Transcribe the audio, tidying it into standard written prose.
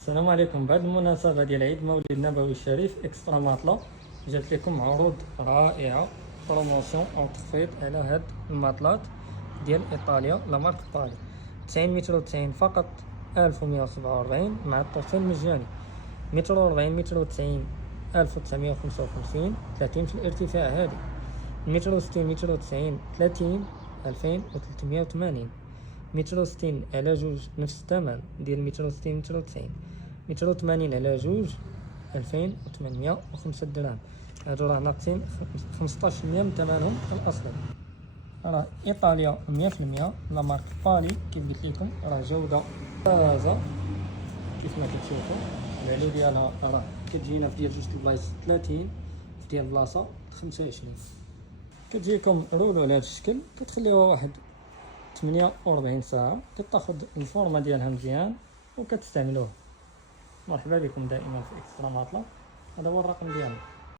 السلام عليكم. بعد المناسبة ديال عيد مولد النبوي الشريف اكسترا ماطلا جات لكم عروض رائعة، بروموسيون او تخفيض على هاد الماطلات ديال ايطاليا لا مارك بالي. 90 متر و 90 فقط 1147 مع التوصيل مجاني. متر و 40 متر و 90 1955 30 في الارتفاع هادي. متر و 60 متر و 90 30 2380. متر و 60 على جوج نفس الثمن ديال متر و 60 متر و 90. متر و 80 على جوج 2805 درهم. هادو راه ناقصين 15% من ثمنهم الاصلي. راه ايطاليا 100% لا مارك بالي. كيف قلت لكم راه جوده ممتازه كيف ما كتشوفوا. العلو ديالها راه كتجينا في ديال جوج البلايص 30، في ديال البلاصه 25. كتجيكم رولو على هذا الشكل، كتخليوها واحد 48 ساعه كتاخد الفورمه ديالها مزيان وكتستعملوها. مرحبا بكم دائما في اكسترا ماطلة. هذا هو الرقم ديالنا.